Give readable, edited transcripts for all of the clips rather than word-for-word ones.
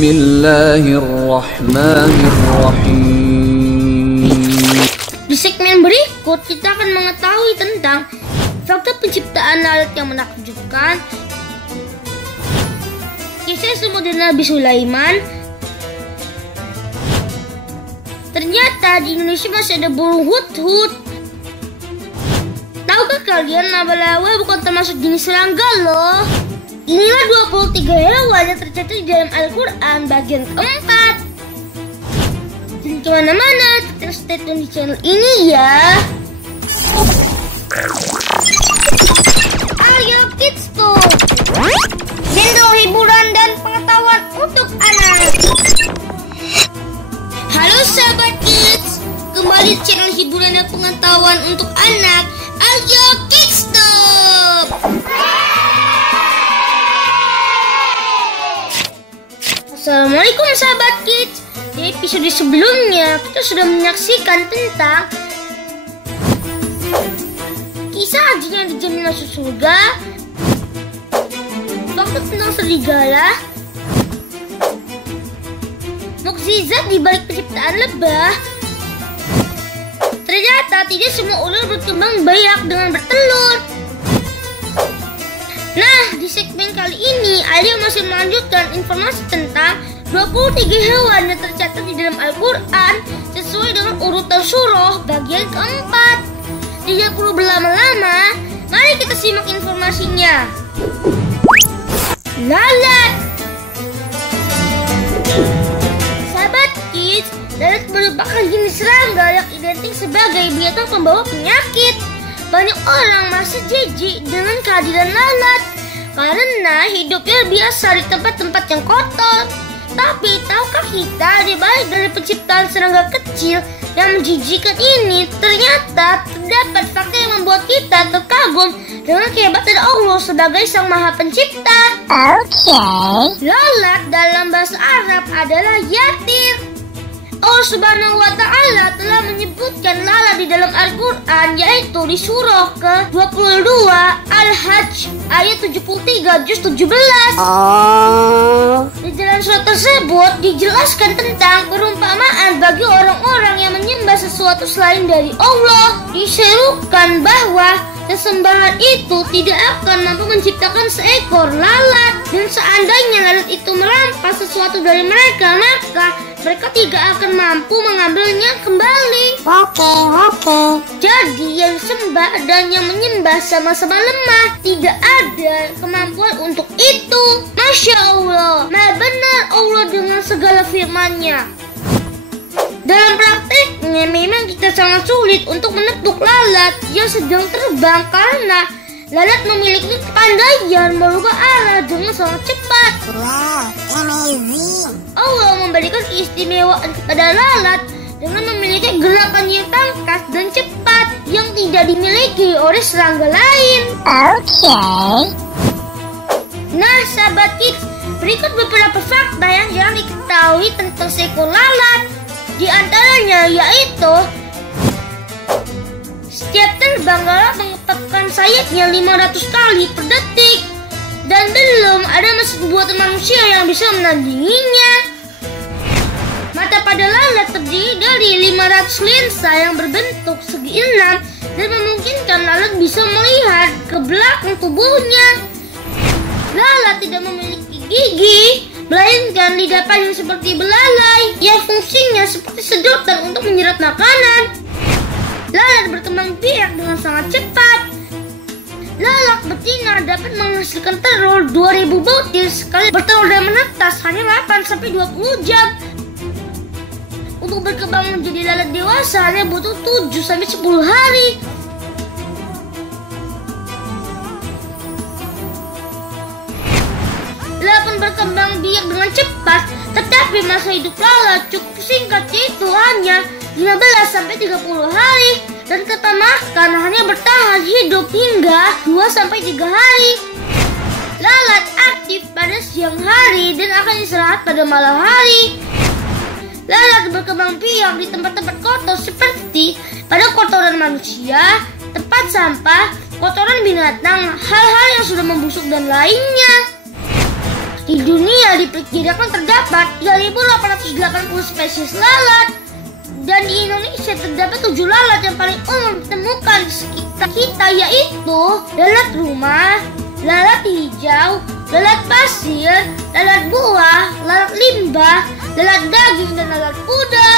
Bismillahirrahmanirrahim. Di segmen berikut kita akan mengetahui tentang fakta penciptaan lalat yang menakjubkan, kisah Semudah Nabi Sulaiman. Ternyata di Indonesia masih ada burung hudhud. Tahukah kalian laba-laba bukan termasuk jenis serangga loh? Inilah 23 hewan yang tercatat di dalam Al-Quran bagian keempat. Jangan kemana-mana, tetap stay tune di channel ini ya. Ayo Kids Talk, channel hiburan dan pengetahuan untuk anak. Halo sahabat Kids, kembali di channel hiburan dan pengetahuan untuk anak. Ayo Kids Talk. Assalamualaikum sahabat Kids. Di episode sebelumnya kita sudah menyaksikan tentang kisah anjing yang dijamin masuk surga, fakta tentang serigala, mukjizat di balik penciptaan lebah. Ternyata tidak semua ular berkembang biak dengan bertelur. Nah, di segmen kali ini Alia masih melanjutkan informasi tentang 23 hewan yang tercatat di dalam Al-Quran sesuai dengan urutan surah bagian keempat. Tidak perlu berlama-lama, mari kita simak informasinya. Lalat. Sahabat Kids, lalat merupakan jenis serangga yang identik sebagai binatang pembawa penyakit. Banyak orang merasa jijik dengan kehadiran lalat karena hidupnya biasa di tempat-tempat yang kotor. Tapi tahukah kita di balik dari penciptaan serangga kecil yang menjijikkan ini ternyata terdapat fakta yang membuat kita terkagum dengan kehebatan Allah sebagai Sang Maha Pencipta. Lalat dalam bahasa Arab adalah yatir. Allah Subhanahu wa Ta'ala telah menyebutkan lalat di dalam Al-Quran, yaitu di surah ke-22 Al-Hajj ayat 73 juz 17. Di dalam surah tersebut dijelaskan tentang perumpamaan bagi orang-orang yang menyembah sesuatu selain dari Allah. Diserukan bahwa sesembahan itu tidak akan mampu menciptakan seekor lalat, dan seandainya lalat itu merampas sesuatu dari mereka, maka mereka tidak akan mampu mengambilnya kembali. Jadi yang sembah dan yang menyembah sama-sama lemah, tidak ada kemampuan untuk itu. Masya Allah, maha benar Allah dengan segala firman-Nya. Dalam prakteknya memang kita sangat sulit untuk menepuk lalat yang sedang terbang karena lalat memiliki kepandaian merubah arah dengan sangat cepat. Wow, amazing. Allah memberikan keistimewaan kepada lalat dengan memiliki gerakan yang tangkas dan cepat yang tidak dimiliki oleh serangga lain. Nah sahabat Kids, berikut beberapa fakta yang jarang diketahui tentang seekor lalat. Di antaranya yaitu setiap terbang lalat mengepakkan sayapnya 500 kali per detik, dan belum ada mesin buatan manusia yang bisa menandinginya. Mata pada lalat terdiri dari 500 lensa yang berbentuk segi enam dan memungkinkan lalat bisa melihat ke belakang tubuhnya. Lalat tidak memiliki gigi, melainkan lidah panjang seperti belalai yang fungsinya seperti sedotan untuk menyerap makanan. Lalat berkembang biak dengan sangat cepat. Lalat betina dapat menghasilkan telur 2000 butir sekali bertelur dan menetas hanya 8-20 jam. Untuk berkembang menjadi lalat dewasa hanya butuh 7-10 hari. Lalat berkembang biak dengan cepat, tetapi masa hidup lalat cukup singkat, yaitu hanya 15-30 hari, dan kata makan hanya bertahan hidup hingga 2-3 hari. Lalat aktif pada siang hari dan akan istirahat pada malam hari. Lalat berkembang biak di tempat-tempat kotor seperti pada kotoran manusia, tempat sampah, kotoran binatang, hal-hal yang sudah membusuk dan lainnya. Di dunia diperkirakan terdapat 3.880 spesies lalat. Dan di Indonesia terdapat 7 lalat yang paling umum ditemukan di sekitar kita, yaitu lalat rumah, lalat hijau, lalat pasir, lalat buah, lalat limbah, lalat daging, dan lalat kuda.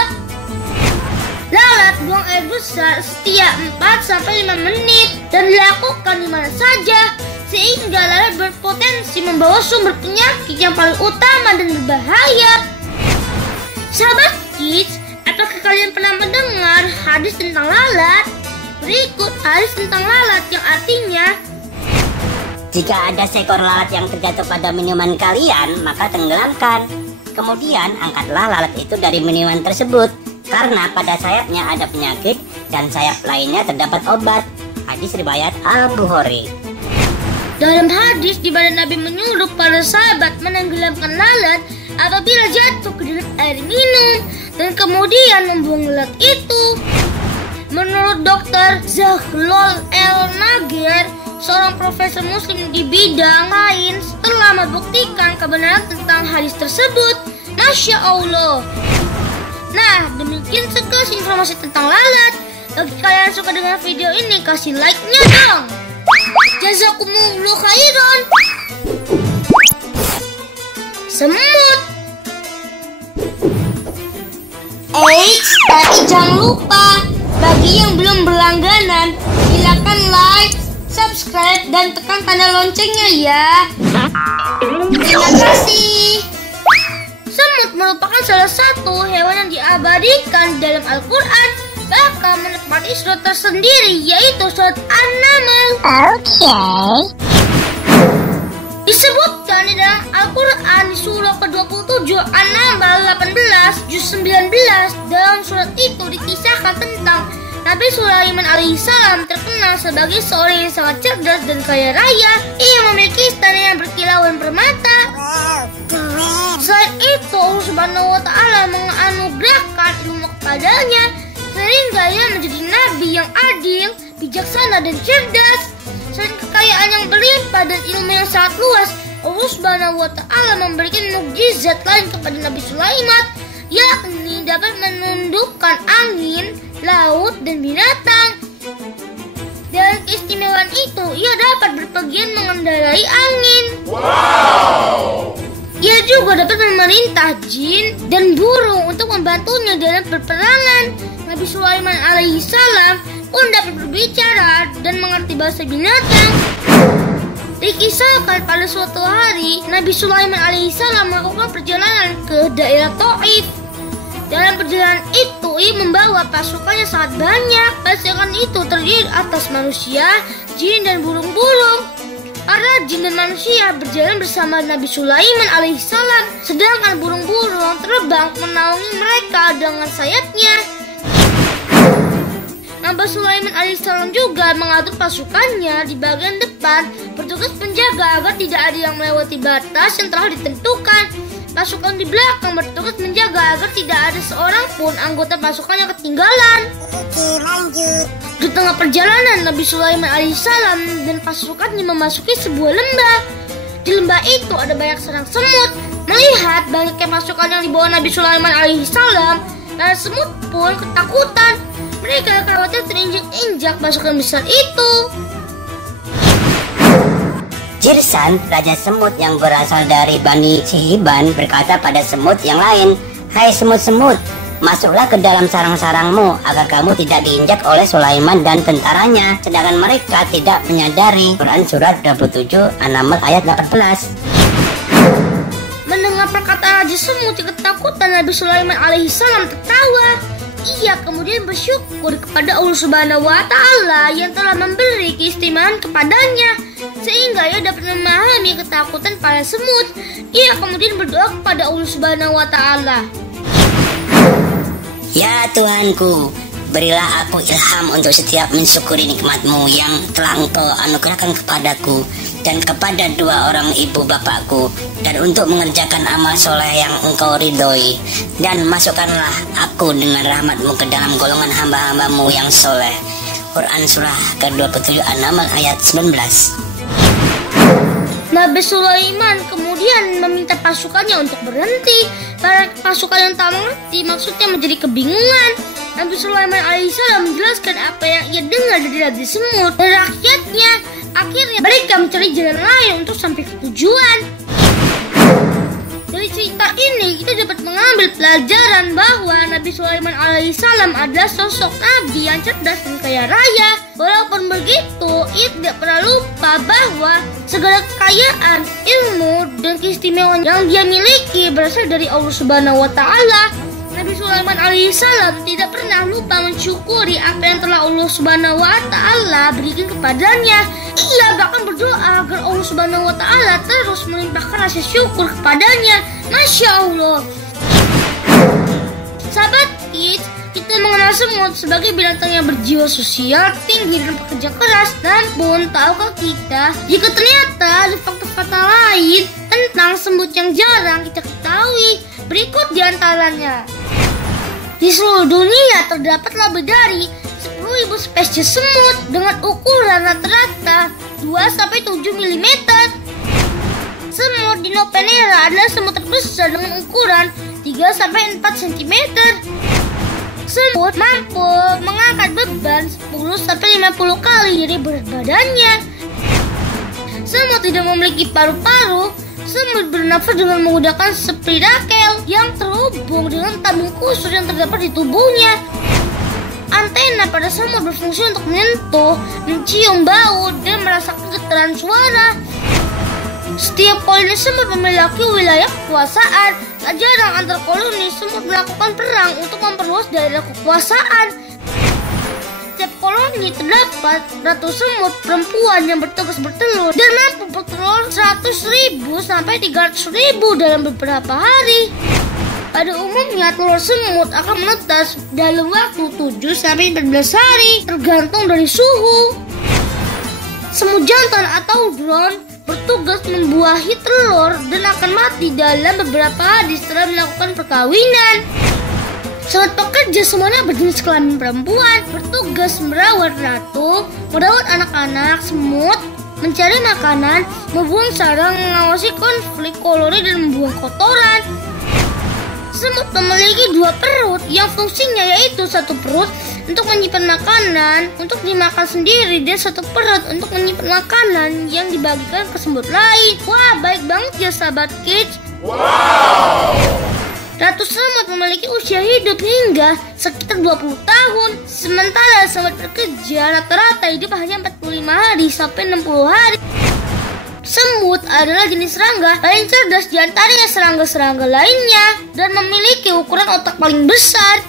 Lalat buang air besar setiap 4-5 menit dan dilakukan di mana saja, sehingga lalat berpotensi membawa sumber penyakit yang paling utama dan berbahaya. Sahabat Kids, apakah kalian pernah mendengar hadis tentang lalat? Berikut hadis tentang lalat yang artinya, jika ada seekor lalat yang terjatuh pada minuman kalian, maka tenggelamkan. Kemudian angkatlah lalat itu dari minuman tersebut, karena pada sayapnya ada penyakit dan sayap lainnya terdapat obat. Hadis riwayat Al-Bukhari. Dalam hadis di mana Nabi menyuruh para sahabat menenggelamkan lalat apabila jatuh ke dalam air minum dan kemudian membuang lalat itu. Menurut Dr. Zahlol El-Nager, seorang profesor muslim di bidang sains, telah membuktikan kebenaran tentang hadis tersebut. Masya Allah. Nah, demikian sekilas informasi tentang lalat. Bagi kalian yang suka dengan video ini, kasih like-nya dong. Jazakumullahu khairan. Semut. Tapi jangan lupa, bagi yang belum berlangganan, silakan like, subscribe, dan tekan tanda loncengnya ya. Terima kasih. Semut merupakan salah satu hewan yang diabadikan dalam Al-Quran, bahkan menempati surat tersendiri, yaitu surat An-Naml. Disebutkan di dalam Al-Quran di surah ke-27 An-Naml 18 juz 19. Dalam surat itu dikisahkan tentang Nabi Sulaiman alaihissalam, terkenal sebagai seorang yang sangat cerdas dan kaya raya. Ia memiliki istana yang berkilauan permata. Selain itu, Allah Subhanahu wa Ta'ala menganugerahkan ilmu kepadanya sehingga ia menjadi nabi yang adil, bijaksana, dan cerdas. Selain kekayaan yang berlimpah dan ilmu yang sangat luas, Allah Subhanahu wa Ta'ala memberikan mukjizat lain kepada Nabi Sulaiman, yakni dapat menundukkan angin, laut, dan binatang. Dengan keistimewaan itu, ia dapat berpergian mengendarai angin. Ia juga dapat memerintah jin dan burung untuk membantunya dalam peperangan. Nabi Sulaiman alaihissalam pun dapat berbicara dan mengerti bahasa binatang. Dikisahkan pada suatu hari, Nabi Sulaiman alaihissalam melakukan perjalanan ke daerah Taif. Dalam perjalanan itu, ia membawa pasukannya sangat banyak. Pasukan itu terdiri atas manusia, jin, dan burung-burung. Para jin dan manusia berjalan bersama Nabi Sulaiman alaihissalam, sedangkan burung-burung terbang menaungi mereka dengan sayapnya. Nabi Sulaiman alaihissalam juga mengatur pasukannya di bagian depan, bertugas menjaga agar tidak ada yang melewati batas yang telah ditentukan. Pasukan di belakang bertugas menjaga agar tidak ada seorang pun anggota pasukan yang ketinggalan. Oke, lanjut. Di tengah perjalanan, Nabi Sulaiman alaihissalam dan pasukannya memasuki sebuah lembah. Di lembah itu ada banyak sarang semut. Melihat banyaknya pasukan yang dibawa Nabi Sulaiman alaihissalam, para semut pun ketakutan. Mereka khawatir terinjak-injak pasukan besar itu. Jirsan, raja semut yang berasal dari Bani Sihiban, berkata pada semut yang lain, "Hai semut-semut, masuklah ke dalam sarang-sarangmu agar kamu tidak diinjak oleh Sulaiman dan tentaranya." Sedangkan mereka tidak menyadari. Quran surat 27 An-Naml ayat 18. Mendengar perkataan raja semut yang ketakutan, Nabi Sulaiman alaihissalam tertawa. Ia kemudian bersyukur kepada Allah Subhanahu wa Ta'ala yang telah memberi keistimewaan kepadanya, sehingga ia dapat memahami ketakutan para semut. Ia kemudian berdoa kepada Allah Subhanahu wa Ta'ala, "Ya Tuhanku, berilah aku ilham untuk setiap mensyukuri nikmat-Mu yang telah Engkau anugerahkan kepadaku dan kepada dua orang ibu bapakku, dan untuk mengerjakan amal soleh yang Engkau ridhoi, dan masukkanlah aku dengan rahmat-Mu ke dalam golongan hamba-hamba-Mu yang soleh." Quran surah ke-27 An-Naml ayat 19. Nabi Sulaiman kemudian kemudian meminta pasukannya untuk berhenti. Para pasukan yang tak mengerti maksudnya menjadi kebingungan. Nabi Sulaiman alaihissalam menjelaskan apa yang ia dengar dari Raja Semut dan rakyatnya. Akhirnya mereka mencari jalan lain untuk sampai ke tujuan. Dari cerita ini kita dapat mengambil pelajaran bahwa Nabi Sulaiman alaihissalam adalah sosok nabi yang cerdas dan kaya raya. Walaupun begitu, ia tidak pernah lupa bahwa segala kekayaan, ilmu, dan keistimewaan yang dia miliki berasal dari Allah Subhanahu wa Ta'ala. Nabi Sulaiman alaihissalam tidak pernah lupa mensyukuri apa yang telah Allah Subhanahu wa Ta'ala berikan kepadanya. Ia bahkan berdoa agar Allah Subhanahu wa Ta'ala terus melimpahkan rasa syukur kepadanya. Masya Allah. Sahabat kids, kita mengenal semut sebagai binatang yang berjiwa sosial tinggi dan pekerja keras. Namun, tahukah kita jika ternyata ada fakta-fakta lain tentang semut yang jarang kita ketahui? Berikut diantaranya. Di seluruh dunia terdapat lebih dari 10.000 spesies semut dengan ukuran rata-rata 2-7 mm. Semut Dinopenera adalah semut terbesar dengan ukuran 3-4 cm. Semut mampu mengangkat beban 10-50 kali dari berat badannya. Semut tidak memiliki paru-paru. Semut bernafas dengan menggunakan spirakel yang terhubung dengan tabung khusus yang terdapat di tubuhnya. Antena pada semut berfungsi untuk menyentuh, mencium bau, dan merasakan getaran suara. Setiap koloni semut memiliki wilayah kekuasaan. Tak jarang antar koloni semut melakukan perang untuk memperluas daerah kekuasaan. Setiap koloni terdapat ratus semut perempuan yang bertugas bertelur dan mampu bertelur 100.000 sampai 300.000 dalam beberapa hari. Pada umumnya telur semut akan menetas dalam waktu 7 sampai 14 hari tergantung dari suhu. Semut jantan atau drone bertugas membuahi telur dan akan mati dalam beberapa hari setelah melakukan perkawinan. Semut pekerja semuanya berjenis kelamin perempuan, bertugas merawat ratu, merawat anak-anak semut, mencari makanan, membuang sarang, mengawasi konflik koloni dan membuang kotoran. Semut memiliki 2 perut yang fungsinya yaitu 1 perut untuk menyimpan makanan untuk dimakan sendiri dan 1 perut untuk menyimpan makanan yang dibagikan ke semut lain. Wah, baik banget ya sahabat kids. Wow! Ratu semut memiliki usia hidup hingga sekitar 20 tahun. Sementara semut pekerja rata-rata hidup hanya 45 hari sampai 60 hari. Semut adalah jenis serangga paling cerdas di antaranya serangga-serangga lainnya dan memiliki ukuran otak paling besar.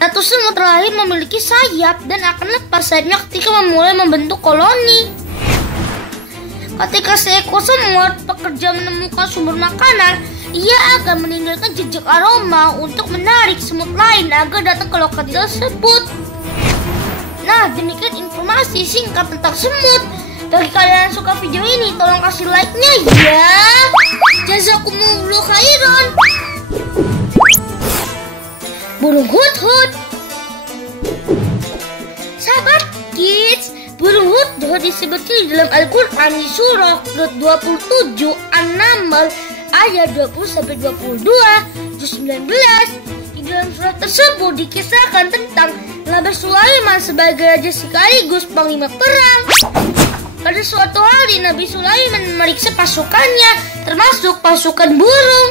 Ratu semut terakhir memiliki sayap dan akan lepas sayapnya ketika memulai membentuk koloni. Ketika seekor semut pekerja menemukan sumber makanan, ia akan meninggalkan jejak aroma untuk menarik semut lain agar datang ke lokasi tersebut. Nah, demikian informasi singkat tentang semut. Bagi kalian yang suka video ini, tolong kasih like-nya ya. Jazakumullah khairan. Burung hut-hut. Sahabat kids, burung hut-hut disebutkan di dalam Al-Quran di surah 27 An-Naml ayat 20-22, juz 19. Di dalam surat tersebut dikisahkan tentang Nabi Sulaiman sebagai raja sekaligus panglima perang. Pada suatu hari Nabi Sulaiman memeriksa pasukannya, termasuk pasukan burung.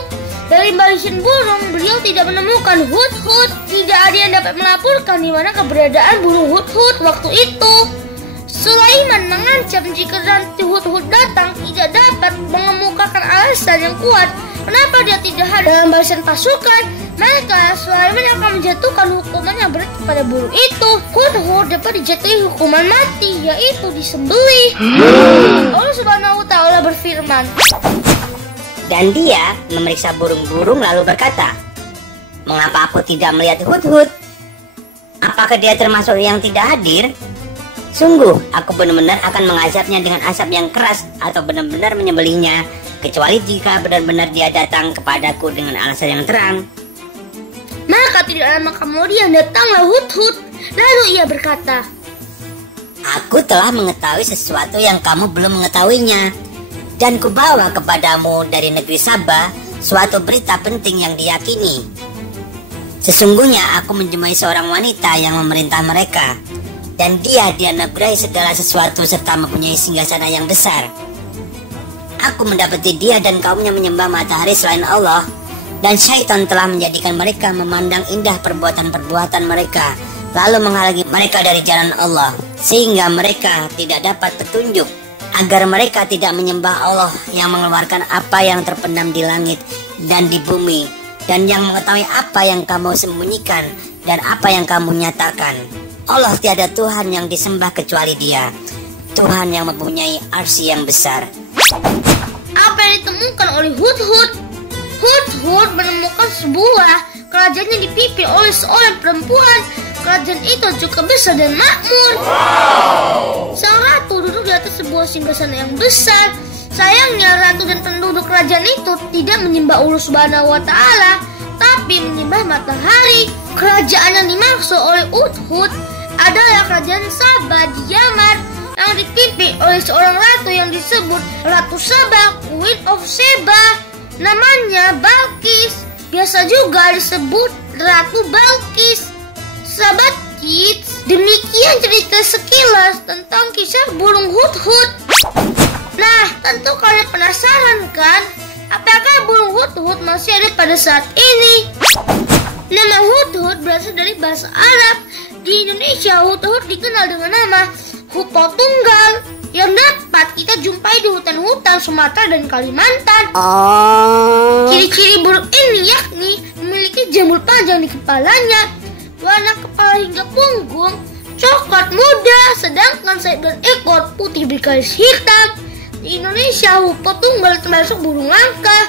Dari barisan burung, beliau tidak menemukan hut-hut. Tidak ada yang dapat melaporkan di mana keberadaan burung hut-hut waktu itu. Sulaiman mengancam jika nanti hut-hut datang tidak dapat mengemukakan alasan yang kuat kenapa dia tidak hadir dalam barisan pasukan, maka Sulaiman akan menjatuhkan hukuman yang berat kepada burung itu. Hut-hut dapat dijatuhi hukuman mati, yaitu disembelih. Allah Subhanahu wa Ta'ala berfirman, dan dia memeriksa burung-burung lalu berkata, mengapa aku tidak melihat hut-hut? Apakah dia termasuk yang tidak hadir? Sungguh, aku benar-benar akan mengazabnya dengan asap yang keras atau benar-benar menyembelihnya, kecuali jika benar-benar dia datang kepadaku dengan alasan yang terang. Maka tidak lama kemudian datanglah hut-hut. Lalu ia berkata, aku telah mengetahui sesuatu yang kamu belum mengetahuinya, Dan kubawa kepadamu dari negeri Sabah suatu berita penting yang diyakini. Sesungguhnya aku menjumpai seorang wanita yang memerintah mereka, dan dia dianugerahi segala sesuatu serta mempunyai singgasana yang besar. Aku mendapati dia dan kaumnya menyembah matahari selain Allah, dan syaitan telah menjadikan mereka memandang indah perbuatan-perbuatan mereka, lalu menghalangi mereka dari jalan Allah, sehingga mereka tidak dapat petunjuk, agar mereka tidak menyembah Allah yang mengeluarkan apa yang terpendam di langit dan di bumi, dan yang mengetahui apa yang kamu sembunyikan dan apa yang kamu nyatakan. Allah tiada Tuhan yang disembah kecuali Dia, Tuhan yang mempunyai arsy yang besar. Apa yang ditemukan oleh Hudhud? Hudhud menemukan sebuah kerajaan yang dipimpin oleh seorang perempuan. Kerajaan itu cukup besar dan makmur. Sang ratu duduk di atas sebuah singgasana yang besar. Sayangnya ratu dan penduduk kerajaan itu tidak menyembah Allah Subhanahu wa Ta'ala, tapi menyembah matahari. Kerajaan yang dimaksud oleh Hudhud adalah kerajaan Sabah di Yaman, yang dipimpin oleh seorang ratu yang disebut Ratu Sabah, Queen of Sheba. Namanya Balqis, biasa juga disebut Ratu Balqis. Sahabat kids, demikian cerita sekilas tentang kisah burung Hudhud. Nah, tentu kalian penasaran kan? Apakah burung Hudhud masih ada pada saat ini? Nama Hudhud berasal dari bahasa Arab. Di Indonesia, Hudhud dikenal dengan nama Hupo Tunggal, yang dapat kita jumpai di hutan-hutan Sumatera dan Kalimantan. Ciri-ciri burung ini yakni memiliki jambul panjang di kepalanya, warna kepala hingga punggung coklat muda, sedangkan sayap dan ekor putih bergaris hitam. Di Indonesia, Hupo Tunggal termasuk burung langka.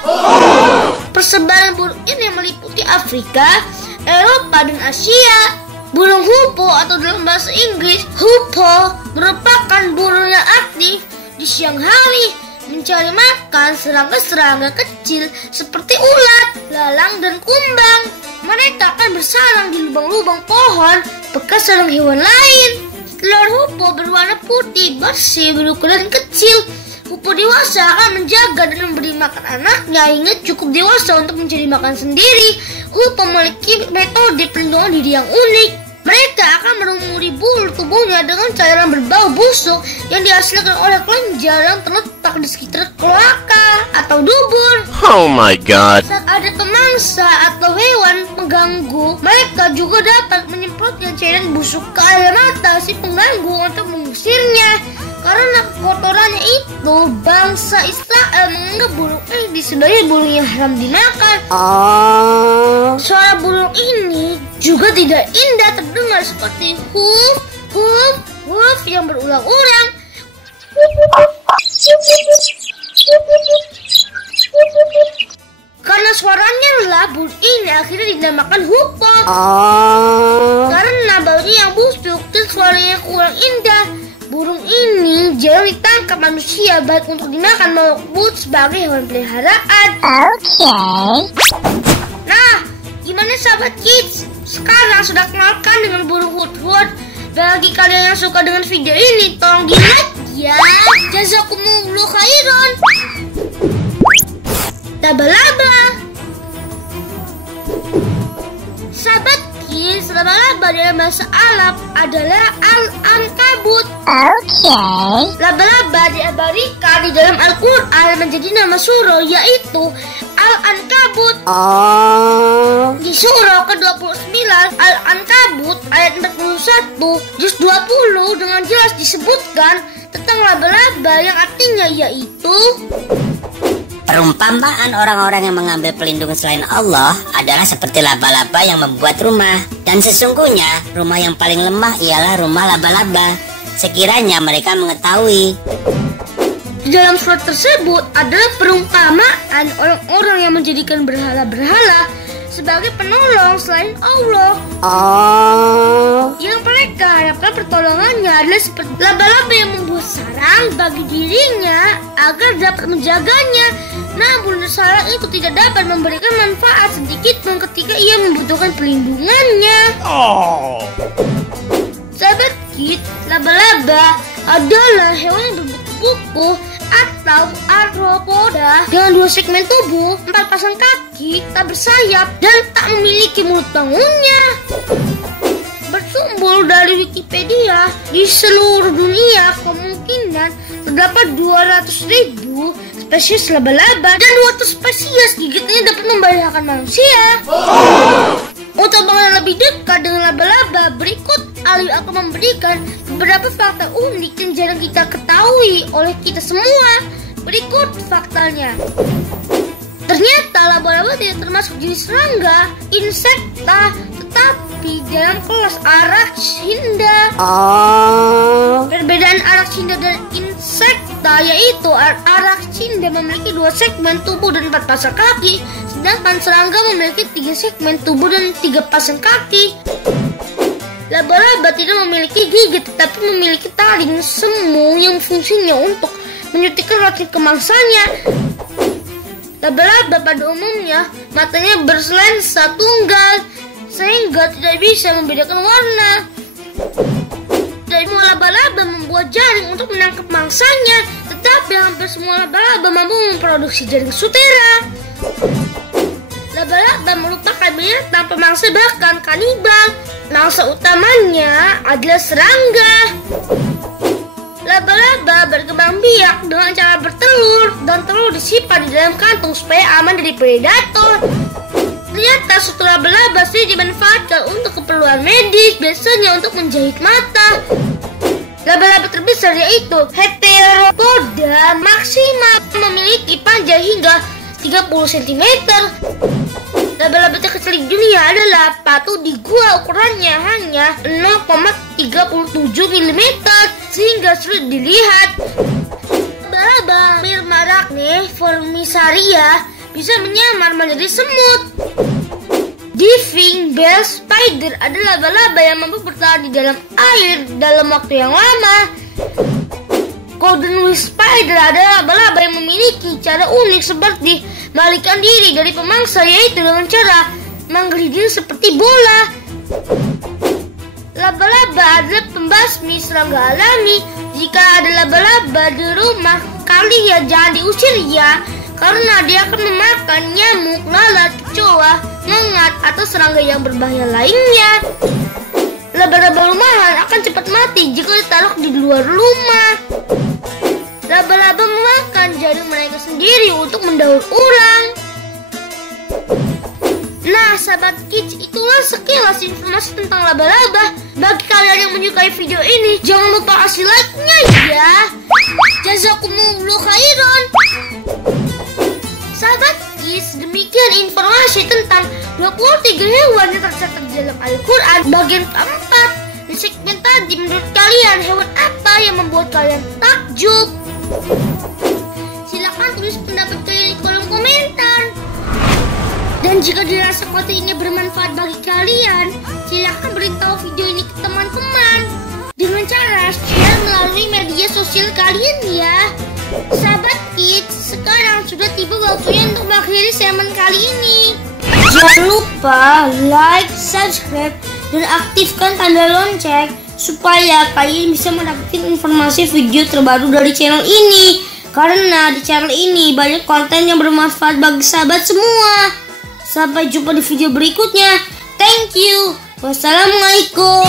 Persebaran burung ini meliputi Afrika, Eropa, dan Asia. Burung Hupo atau dalam bahasa Inggris Hoopoe merupakan burung yang aktif di siang hari, mencari makan serangga-serangga kecil seperti ulat, lalang, dan kumbang. Mereka akan bersarang di lubang-lubang pohon bekas sarang hewan lain. Telur Hoopoe berwarna putih, bersih, berukuran kecil. Hoopoe dewasa akan menjaga dan memberi makan anaknya hingga cukup dewasa untuk mencari makan sendiri. Hoopoe memiliki metode pelindungan diri yang unik. Mereka akan melumuri bulu tubuhnya dengan cairan berbau busuk yang dihasilkan oleh kelenjar yang terletak di sekitar kloaka atau dubur. Oh my god. Saat ada pemangsa atau hewan mengganggu, mereka juga dapat menyemprotkan cairan busuk ke area mata si pengganggu untuk mengusirnya. Karena kotorannya itu, bangsa Israel menganggap burung ini sebagai burung yang haram dimakan. Suara burung ini juga tidak indah terdengar seperti huf, huf, huf yang berulang-ulang. Karena suaranya lah, burung ini akhirnya dinamakan Hoopoe. Karena baunya yang busuk dan suaranya kurang indah, burung ini jarang ditangkap manusia, baik untuk dimakan maupun sebagai hewan peliharaan. Nah, gimana sahabat kids? Sekarang sudah kenalkan dengan burung Hudhud. Bagi kalian yang suka dengan video ini, tolong di-like ya. Jazakumullahu khairan. Laba-laba. Sahabat kids, laba-laba dalam bahasa Arab adalah al-ankabut. Laba-laba diabadikan di dalam Al-Quran menjadi nama surah, yaitu Al-Ankabut. Di surah ke-29 Al-Ankabut ayat 41 juz 20 dengan jelas disebutkan tentang laba-laba yang artinya yaitu perumpamaan orang-orang yang mengambil pelindung selain Allah adalah seperti laba-laba yang membuat rumah. Dan sesungguhnya rumah yang paling lemah ialah rumah laba-laba, sekiranya mereka mengetahui. Di dalam surat tersebut adalah perumpamaan orang-orang yang menjadikan berhala-berhala sebagai penolong selain Allah. Yang mereka harapkan pertolongannya adalah seperti laba-laba yang membuat sarang bagi dirinya agar dapat menjaganya. Namun sarang itu tidak dapat memberikan manfaat sedikit pun ketika ia membutuhkan pelindungannya. Sahabat kids, laba-laba adalah hewan yang berkuku atau arthropoda dengan 2 segmen tubuh, 4 pasang kaki, tak bersayap, dan tak memiliki mulut bangunnya. Bersumber dari Wikipedia, di seluruh dunia kemungkinan terdapat 200.000 spesies laba-laba dan 200 spesies gigitnya dapat membahayakan manusia. Untuk mengenal lebih dekat dengan laba-laba, berikut Ali akan memberikan beberapa fakta unik yang jarang kita ketahui oleh kita semua. Berikut faktanya. Ternyata laba-laba tidak termasuk jenis serangga, insekta, tetapi dalam kelas Arachnida. Perbedaan Arachnida dan insekta yaitu Arachnida memiliki 2 segmen tubuh dan 4 pasang kaki, sedangkan serangga memiliki 3 segmen tubuh dan 3 pasang kaki. Laba-laba tidak memiliki gigi tetapi memiliki taring semu yang fungsinya untuk menyuntikkan racun ke mangsanya. Laba-laba pada umumnya matanya berlensa tunggal sehingga tidak bisa membedakan warna. Dari semua laba-laba membuat jaring untuk menangkap mangsanya, tetapi hampir semua laba-laba mampu memproduksi jaring sutera. Laba-laba merupakan binatang pemangsa bahkan kanibal. Mangsa utamanya adalah serangga. Laba-laba berkembang biak dengan cara bertelur dan telur disimpan di dalam kantung supaya aman dari predator. Ternyata suatu laba-laba sering dimanfaatkan untuk keperluan medis, biasanya untuk menjahit mata. Laba-laba terbesar yaitu Heteropoda maxima memiliki panjang hingga 30 cm. Laba-laba terkecil di dunia adalah patung di gua, ukurannya hanya 0,37 mm sehingga sulit dilihat. Laba-laba Myrmarachne formisaria bisa menyamar menjadi semut. Diving Bell Spider adalah laba-laba yang mampu bertahan di dalam air dalam waktu yang lama. Golden Wing Spider adalah laba-laba yang memiliki cara unik seperti melarikan diri dari pemangsa, yaitu dengan cara menggelinding seperti bola. Laba-laba adalah pembasmi serangga alami. Jika ada laba-laba di rumah kalian, jangan diusir ya, karena dia akan memakan nyamuk, lalat, kecoa, ngengat, atau serangga yang berbahaya lainnya. Laba-laba rumahan akan cepat mati jika ditaruh di luar rumah. Laba-laba memakan jaring mereka sendiri untuk mendaur ulang. Nah, sahabat kids, itulah sekilas informasi tentang laba-laba. Bagi kalian yang menyukai video ini, jangan lupa kasih like-nya ya. Jazakumullahu khairan. Sahabat kids, demikian informasi tentang 23 hewan yang tercatat di dalam Al-Quran bagian keempat. Di segmen tadi, menurut kalian hewan apa yang membuat kalian takjub? Silakan tulis pendapat kalian di kolom komentar. Dan jika dirasa konten ini bermanfaat bagi kalian, silakan beritahu video ini ke teman-teman dengan cara share melalui media sosial kalian ya. Sahabat kids, sekarang sudah tiba waktunya untuk mengakhiri segmen kali ini. Jangan lupa like, subscribe, dan aktifkan tanda lonceng supaya kalian bisa mendapatkan informasi video terbaru dari channel ini. Karena di channel ini banyak konten yang bermanfaat bagi sahabat semua. Sampai jumpa di video berikutnya. Thank you. Wassalamualaikum.